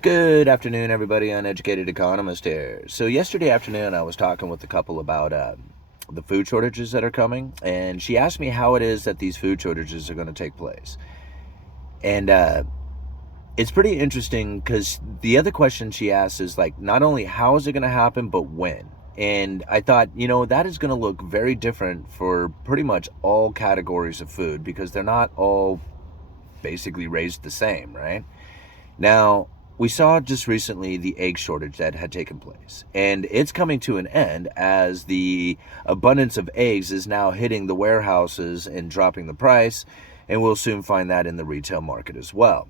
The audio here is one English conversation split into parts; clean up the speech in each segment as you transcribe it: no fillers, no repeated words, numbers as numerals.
Good afternoon, everybody. Uneducated Economist here. So yesterday afternoon, I was talking with a couple about the food shortages that are coming, and she asked me how it is that these food shortages are going to take place. And it's pretty interesting because the other question she asked is like, not only how is it going to happen, but when. And I thought, that is going to look very different for pretty much all categories of food because they're not all basically raised the same, right? Now, we saw just recently the egg shortage that had taken place, and it's coming to an end as the abundance of eggs is now hitting the warehouses and dropping the price, and we'll soon find that in the retail market as well.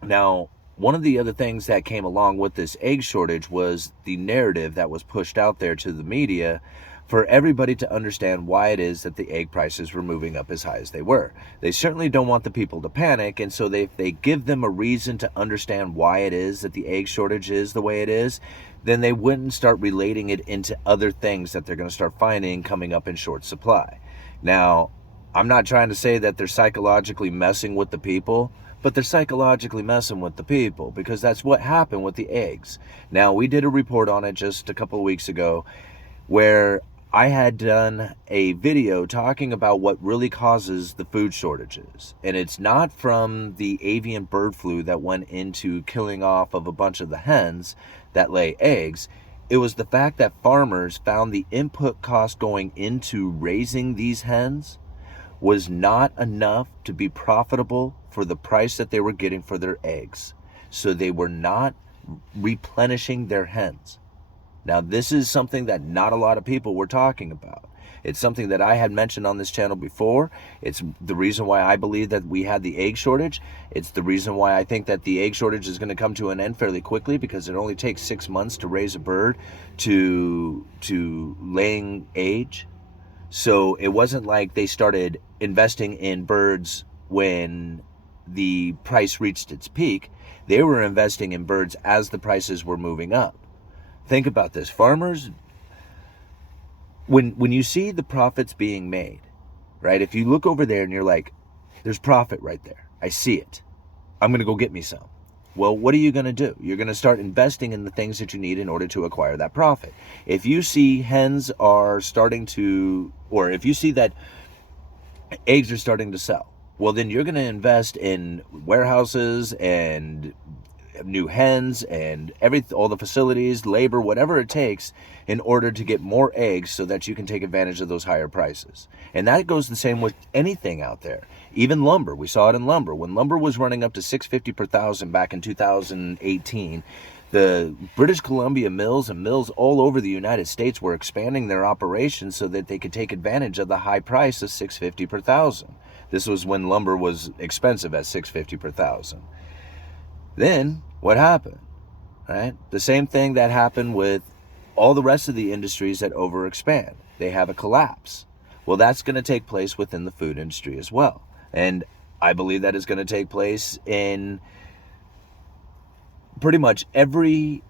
Now, one of the other things that came along with this egg shortage was the narrative that was pushed out there to the media for everybody to understand why it is that the egg prices were moving up as high as they were. They certainly don't want the people to panic, and so they give them a reason to understand why it is that the egg shortage is the way it is, then they wouldn't start relating it into other things that they're going to start finding coming up in short supply. Now, I'm not trying to say that they're psychologically messing with the people, but they're psychologically messing with the people because that's what happened with the eggs. Now, we did a report on it just a couple of weeks ago where I had done a video talking about what really causes the food shortages. And it's not from the avian bird flu that went into killing off of a bunch of the hens that lay eggs. It was the fact that farmers found the input cost going into raising these hens was not enough to be profitable for the price that they were getting for their eggs. So they were not replenishing their hens. Now, this is something that not a lot of people were talking about. It's something that I had mentioned on this channel before. It's the reason why I believe that we had the egg shortage. It's the reason why I think that the egg shortage is going to come to an end fairly quickly because it only takes 6 months to raise a bird to laying age. So it wasn't like they started investing in birds when the price reached its peak. They were investing in birds as the prices were moving up. Think about this. Farmers, when you see the profits being made, right? If you look over there and you're like, there's profit right there. I see it. I'm going to go get me some. Well, what are you going to do? You're going to start investing in the things that you need in order to acquire that profit. If you see hens are starting to, or if you see that eggs are starting to sell, well, then you're going to invest in warehouses and new hens and all the facilities, labor, whatever it takes in order to get more eggs so that you can take advantage of those higher prices. And that goes the same with anything out there. Even lumber. We saw it in lumber. When lumber was running up to $650 per thousand back in 2018, the British Columbia mills and mills all over the United States were expanding their operations so that they could take advantage of the high price of $650 per thousand. This was when lumber was expensive at $650 per thousand. Then what happened, right? The same thing that happened with all the rest of the industries that overexpand. They have a collapse. Well, that's going to take place within the food industry as well. And I believe that is going to take place in pretty much everything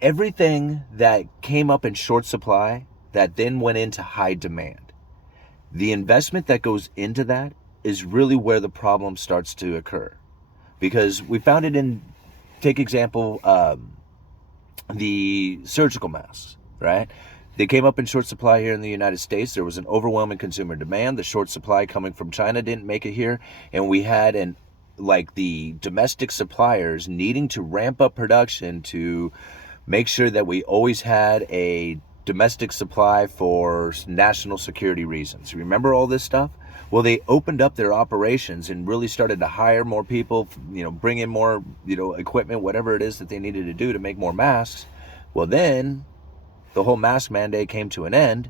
that came up in short supply that then went into high demand. The investment that goes into that is really where the problem starts to occur. Because we found it in, take example, the surgical masks, right? They came up in short supply here in the United States. There was an overwhelming consumer demand. The short supply coming from China didn't make it here. And we had the domestic suppliers needing to ramp up production to make sure that we always had a domestic supply for national security reasons. Remember all this stuff? Well, they opened up their operations and really started to hire more people, bring in more, equipment, whatever it is that they needed to do to make more masks. Well, then the whole mask mandate came to an end.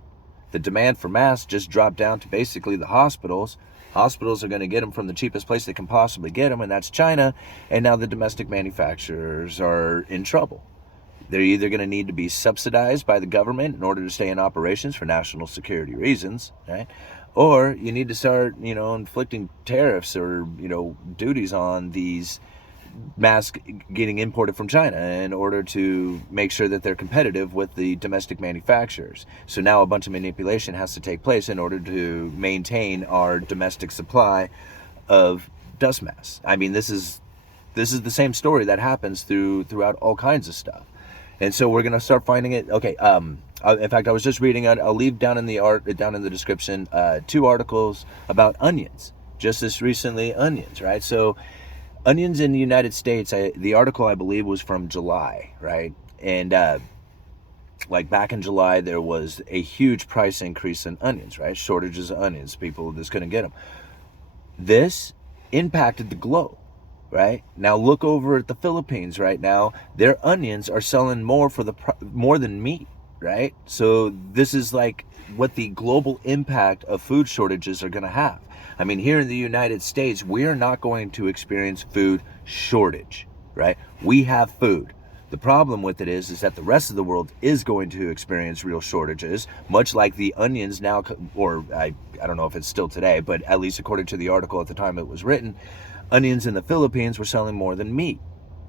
The demand for masks just dropped down to basically the hospitals. Hospitals are going to get them from the cheapest place they can possibly get them, and that's China. And now the domestic manufacturers are in trouble. They're either going to need to be subsidized by the government in order to stay in operations for national security reasons, right? Or you need to start, inflicting tariffs or, duties on these masks getting imported from China in order to make sure that they're competitive with the domestic manufacturers. So now a bunch of manipulation has to take place in order to maintain our domestic supply of dust masks. I mean, this is This is the same story that happens throughout all kinds of stuff. And so we're gonna start finding it. Okay. In fact, I was just reading. I'll leave down in the description 2 articles about onions. Just this recently, onions, right? So, onions in the United States. The article I believe was from July, right? And like back in July, there was a huge price increase in onions, right? Shortages of onions. People just couldn't get them. This impacted the globe. Right now, look over at the Philippines right now. Their onions are selling more more than meat, right? So this is like what the global impact of food shortages are going to have. I mean, here in the United States, we are not going to experience food shortage, right? We have food. The problem with it is that the rest of the world is going to experience real shortages, much like the onions now, or I don't know if it's still today, but at least according to the article at the time it was written, onions in the Philippines were selling more than meat,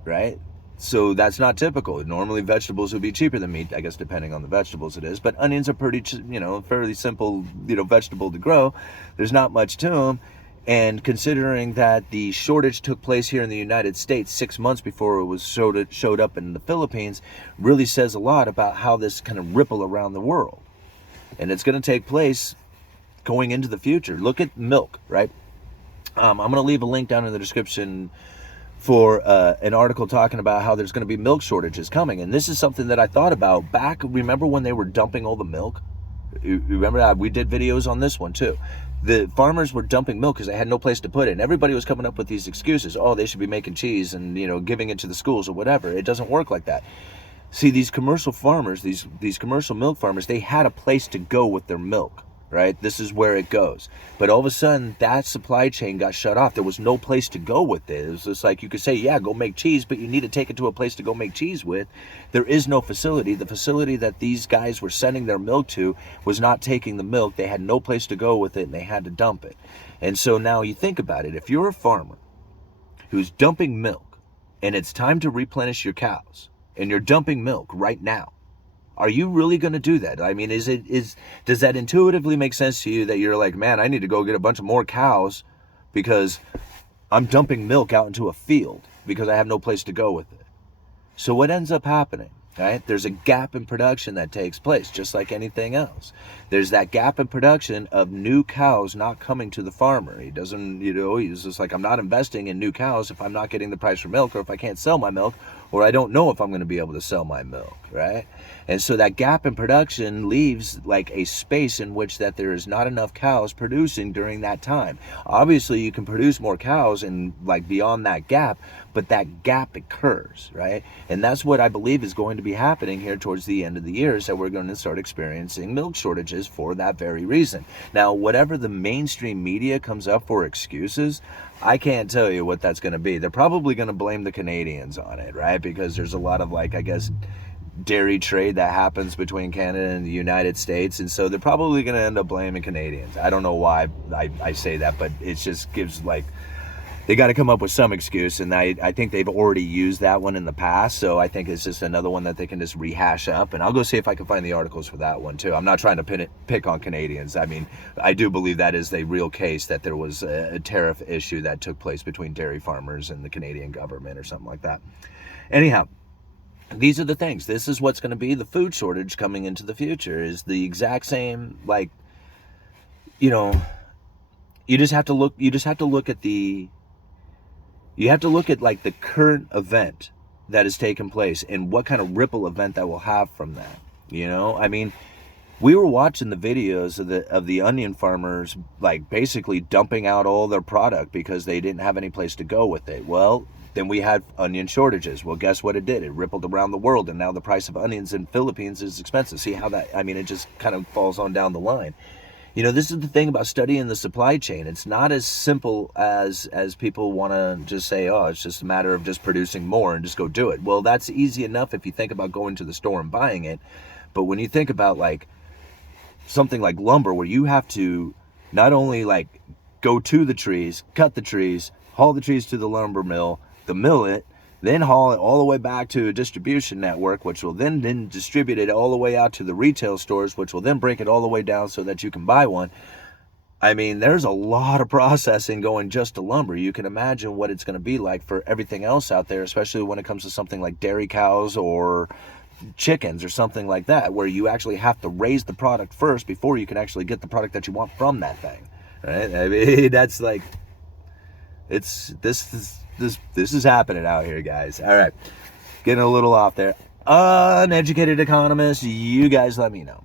right? So that's not typical. Normally vegetables would be cheaper than meat, I guess, depending on the vegetables it is. But onions are pretty, fairly simple, vegetable to grow. There's not much to them. And considering that the shortage took place here in the United States 6 months before it was showed up in the Philippines, really says a lot about how this kind of ripple around the world. And it's going to take place going into the future. Look at milk, right? I'm going to leave a link down in the description for an article talking about how there's going to be milk shortages coming. And this is something that I thought about back. Remember when they were dumping all the milk? You remember that? We did videos on this one too. The farmers were dumping milk because they had no place to put it. And everybody was coming up with these excuses. Oh, they should be making cheese and, giving it to the schools or whatever. It doesn't work like that. See, these commercial farmers, these commercial milk farmers, they had a place to go with their milk. Right? This is where it goes. But all of a sudden, that supply chain got shut off. There was no place to go with it. It was just like you could say, yeah, go make cheese, but you need to take it to a place to go make cheese with. There is no facility. The facility that these guys were sending their milk to was not taking the milk. They had no place to go with it, and they had to dump it. And so now you think about it. If you're a farmer who's dumping milk, and it's time to replenish your cows, and you're dumping milk right now, are you really going to do that? I mean, does that intuitively make sense to you that you're like, man, I need to go get a bunch of more cows because I'm dumping milk out into a field because I have no place to go with it? So what ends up happening, right? There's a gap in production that takes place, just like anything else. There's that gap in production of new cows not coming to the farmer. He doesn't, he's just like, I'm not investing in new cows if I'm not getting the price for milk, or if I can't sell my milk, or I don't know if I'm going to be able to sell my milk, right? And so that gap in production leaves like a space in which that there is not enough cows producing during that time. Obviously, you can produce more cows and like beyond that gap, but that gap occurs, right? And that's what I believe is going to be happening here towards the end of the year, is that we're going to start experiencing milk shortages for that very reason. Now, whatever the mainstream media comes up for excuses, I can't tell you what that's going to be. They're probably going to blame the Canadians on it, right? Because there's a lot of like, I guess, dairy trade that happens between Canada and the United States, and so they're probably going to end up blaming Canadians. I don't know why I say that, but it just gives like, they got to come up with some excuse, and I think they've already used that one in the past, so I think it's just another one that they can just rehash up, and I'll go see if I can find the articles for that one too. I'm not trying to pick on Canadians. I mean, I do believe that is a real case, that there was a tariff issue that took place between dairy farmers and the Canadian government or something like that. Anyhow, these are the things. This is what's going to be the food shortage coming into the future, is the exact same, like, you just have to look at like the current event that has taken place and what kind of ripple event that will have from that. I mean, we were watching the videos of the onion farmers like basically dumping out all their product because they didn't have any place to go with it. Well, then we had onion shortages. Well, guess what it did? It rippled around the world, and now the price of onions in Philippines is expensive. See how that, I mean, it just kind of falls on down the line. This is the thing about studying the supply chain. It's not as simple as people want to just say, oh, it's just a matter of just producing more and just go do it. Well, that's easy enough if you think about going to the store and buying it. But when you think about like something like lumber, where you have to not only like go to the trees, cut the trees, haul the trees to the lumber mill, the mill it, then haul it all the way back to a distribution network, which will then distribute it all the way out to the retail stores, which will then break it all the way down so that you can buy one. I mean, there's a lot of processing going just to lumber. You can imagine what it's going to be like for everything else out there, especially when it comes to something like dairy cows or chickens or something like that, where you actually have to raise the product first before you can actually get the product that you want from that thing. Right? I mean, that's like, this is happening out here, guys. All right, getting a little off there. Uneducated economist, you guys let me know.